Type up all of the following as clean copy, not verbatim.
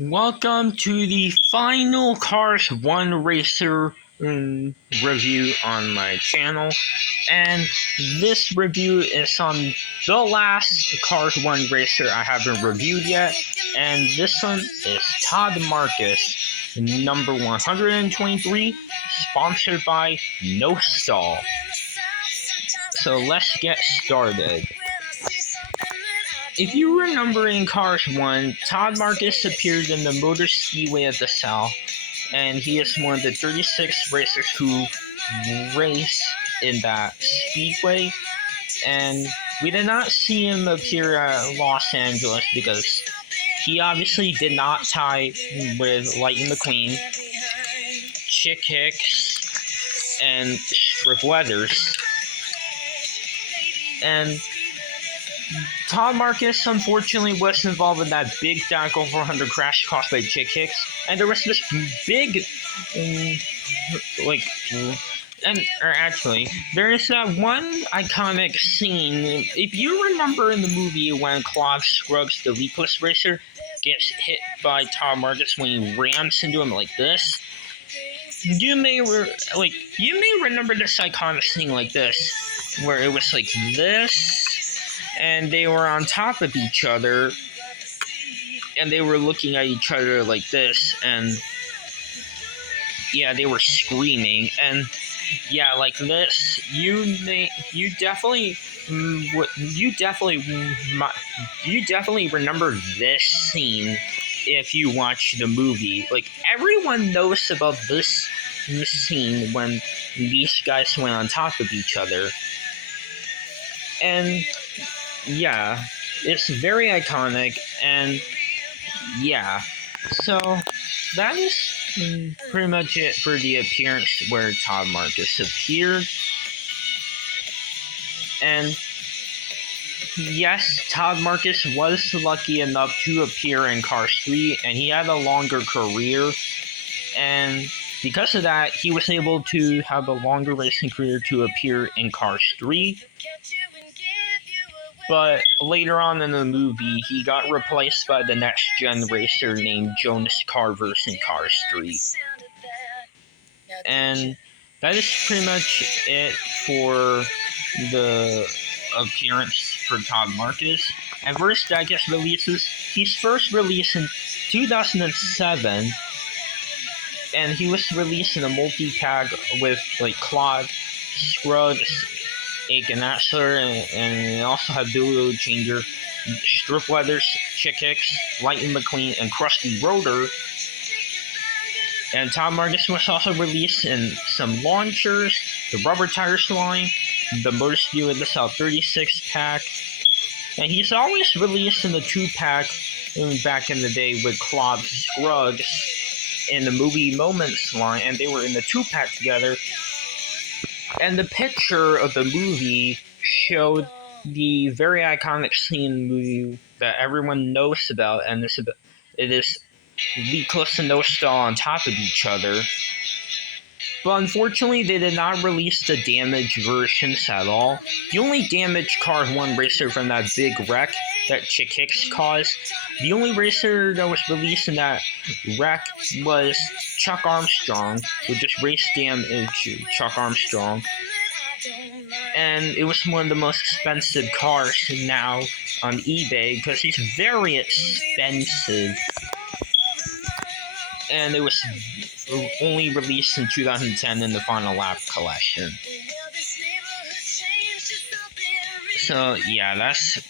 Welcome to the final Cars 1 Racer review on my channel. And this review is on the last Cars 1 Racer I haven't reviewed yet. And this one is Todd Marcus, number 123, sponsored by No Stall. So let's get started. If you remember in Cars 1, Todd Marcus appeared in the Motor Speedway of the South, and he is one of the 36 racers who race in that speedway. And we did not see him appear at Los Angeles because he obviously did not tie with Lightning McQueen, Chick Hicks, and Strip Weathers. And Todd Marcus, unfortunately, was involved in that big Daco 400 crash caused by Chick Hicks, and there was this big, there is that one iconic scene. If you remember in the movie when Claude Scruggs, the leapless racer, gets hit by Todd Marcus when he rams into him like this, you may remember this iconic scene like this, where it was like this. And they were on top of each other, and they were looking at each other like this, and yeah, they were screaming, and yeah, like this. You definitely remember this scene if you watch the movie. Like, everyone knows about this scene when these guys went on top of each other, and yeah, it's very iconic, and yeah, so that is pretty much it for the appearance where Todd Marcus appeared. And yes, Todd Marcus was lucky enough to appear in Cars 3, and he had a longer career, and because of that, he was able to have a longer racing career to appear in Cars 3. But later on in the movie, he got replaced by the next-gen racer named Jonas Carvers in Cars 3. And that is pretty much it for the appearance for Todd Marcus. And first, I guess, releases. He's first released in 2007, and he was released in a multi-pack with, like, Claude Scruggs, Aiken Asler, and it also had Billy Changer, Strip Weathers, Chick Hicks, Lightning McQueen, and Krusty Rotor. And Todd Marcus was also released in some launchers, the Rubber Tires line, the Motor Speedway of the South 36 pack, and he's always released in the 2-pack back in the day with Claude Scruggs in the Movie Moments line, and they were in the 2-pack together. And the picture of the movie showed the very iconic scene in the movie that everyone knows about, and it is leakless and No Stall on top of each other. But unfortunately, they did not release the damaged versions at all. The only damaged Cars 1 racer from that big wreck that Chick Hicks caused, the only racer that was released in that wreck was Chuck Armstrong, with just race damage Chuck Armstrong. And it was one of the most expensive cars now on eBay because he's very expensive. And it was only released in 2010 in the Final Lap collection. So yeah, that's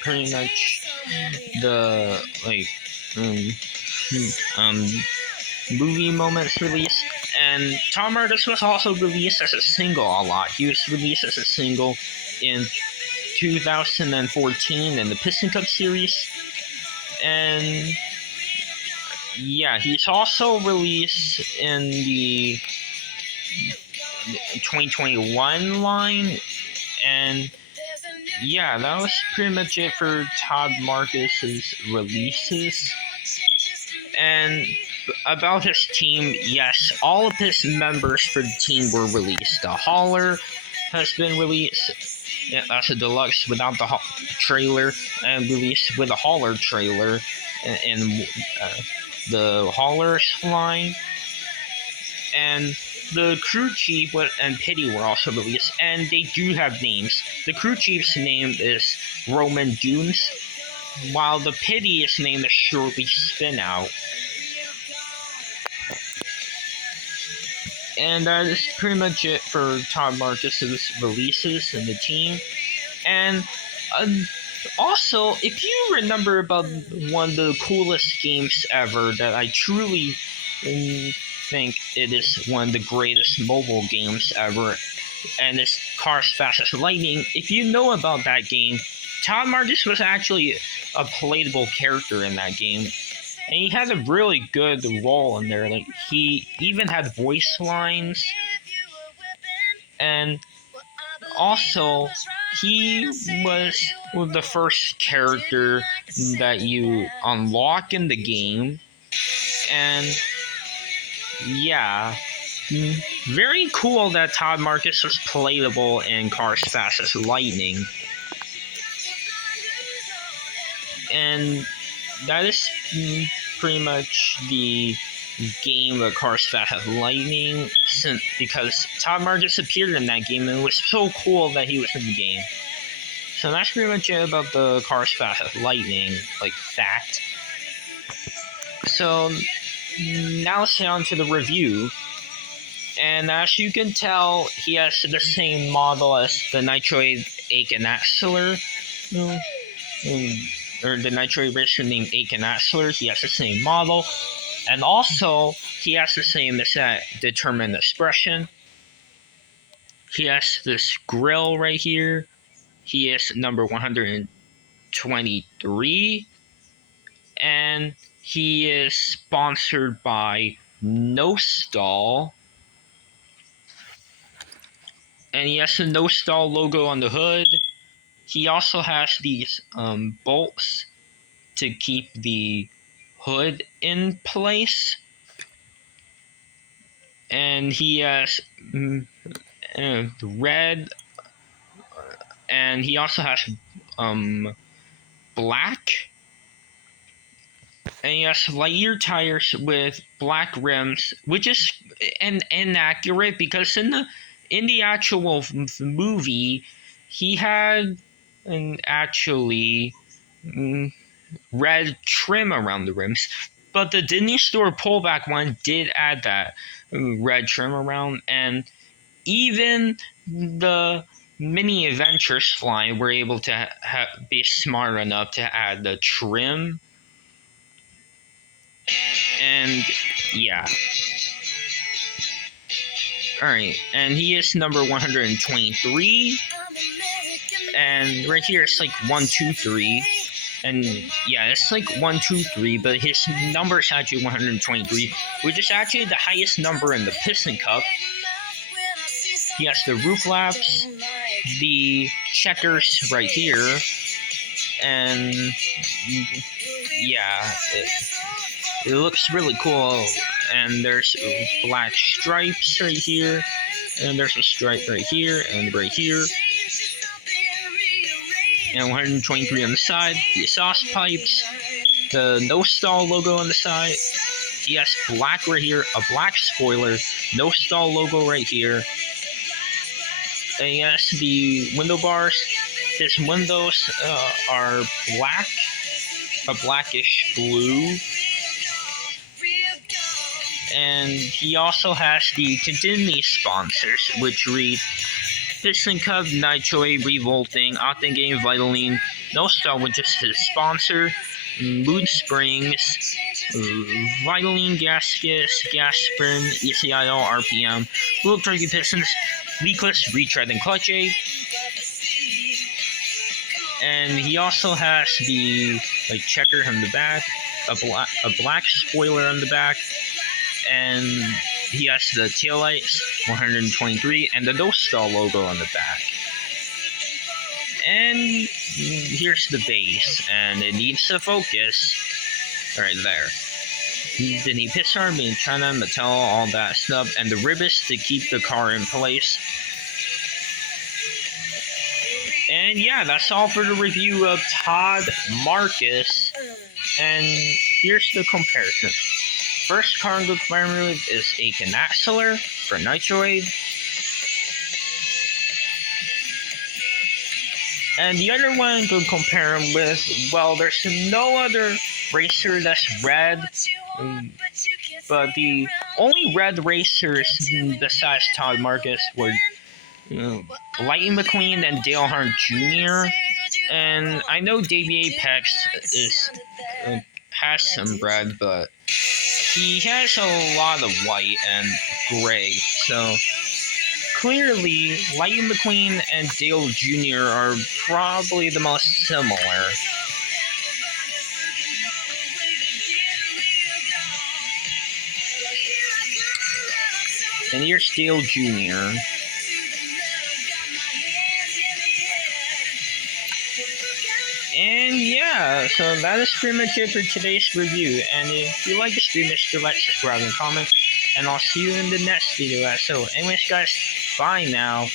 pretty much the movie moments release. And Todd Marcus was also released as a single a lot. He was released as a single in 2014 in the Piston Cup Series. And yeah, he's also released in the 2021 line. And yeah, that was pretty much it for Todd Marcus's releases. And about his team, yes, all of his members for the team were released. The hauler has been released. Yeah, that's a deluxe without the trailer, and released with a hauler trailer. and the haulers flying, and the crew chief and Pity were also released, and they do have names. The crew chief's name is Roman Dunes, while the Pity's name is Shirley Spinout. And that is pretty much it for Todd Marcus's releases and the team. And also, if you remember about one of the coolest games ever that I truly think it is one of the greatest mobile games ever, and it's Cars Fast as Lightning. If you know about that game, Todd Marcus was actually a playable character in that game, and he had a really good role in there. Like, he even had voice lines, and also he was the first character that you unlock in the game, and yeah, very cool that Todd Marcus was playable in Cars Fast as Lightning. And that is pretty much the game of Cars Fast as Lightning, because Todd Marcus appeared in that game, and it was so cool that he was in the game. So that's pretty much it about the Cars Fast as Lightning, like that. So now let's get on to the review. And as you can tell, he has the same model as the Nitroid Aiken Axler, or the Nitroid racer named Aiken Axler. He has the same model. And also, he has the same determined expression. He has this grill right here. He is number 123. And he is sponsored by No Stall. And he has the No Stall logo on the hood. He also has these bolts to keep the hood in place. And he has red, and he also has black, and he has Lightyear tires with black rims, which is inaccurate because in the actual movie, he had actually red trim around the rims, but the Disney Store pullback one did add that red trim around, and even the Mini Adventures Flying were able to be smart enough to add the trim. And yeah. Alright, and he is number 123. And right here it's like 123. And yeah, it's like 123, but his number is actually 123, which is actually the highest number in the Piston Cup. He has the roof laps, the checkers right here, and yeah, it looks really cool. And there's black stripes right here, and there's a stripe right here, and right here, and 123 on the side, the exhaust pipes, the No Stall logo on the side. He has black right here, a black spoiler, No Stall logo right here. And he has the window bars. His windows are black, a blackish blue. And he also has the Disney sponsors, which read Piston Cup, Nitroid, Revolting, Octane Game, Vitaline, No Stall, which is his sponsor, Mood Springs, Vitaline Gaskets, Gas Spin, ECIO, RPM, Little Turkey Pistons, Leakless, Retread, and Clutch Aid. And he also has the checker on the back, a black spoiler on the back, and he has the taillights, 123, and the No Stall logo on the back. And here's the base, and it needs to focus. Right there. Disney Pixar, being China, Mattel, all that stuff, and the rivets to keep the car in place. And yeah, that's all for the review of Todd Marcus. And here's the comparison. First card to compare with is a Canaxler for Nitroid. And the other one to compare him with, well, there's no other racer that's red. But the only red racers besides Todd Marcus were Lightning McQueen and Dale Earnhardt Jr. And I know Davey Apex has some red, but he has a lot of white and gray. So clearly, Lightning McQueen and Dale Jr. are probably the most similar. And here's Dale Jr. And yeah, so that is pretty much it for today's review. And if you like the stream, make sure to like, subscribe, and comment. And I'll see you in the next video. So anyways, guys, bye now.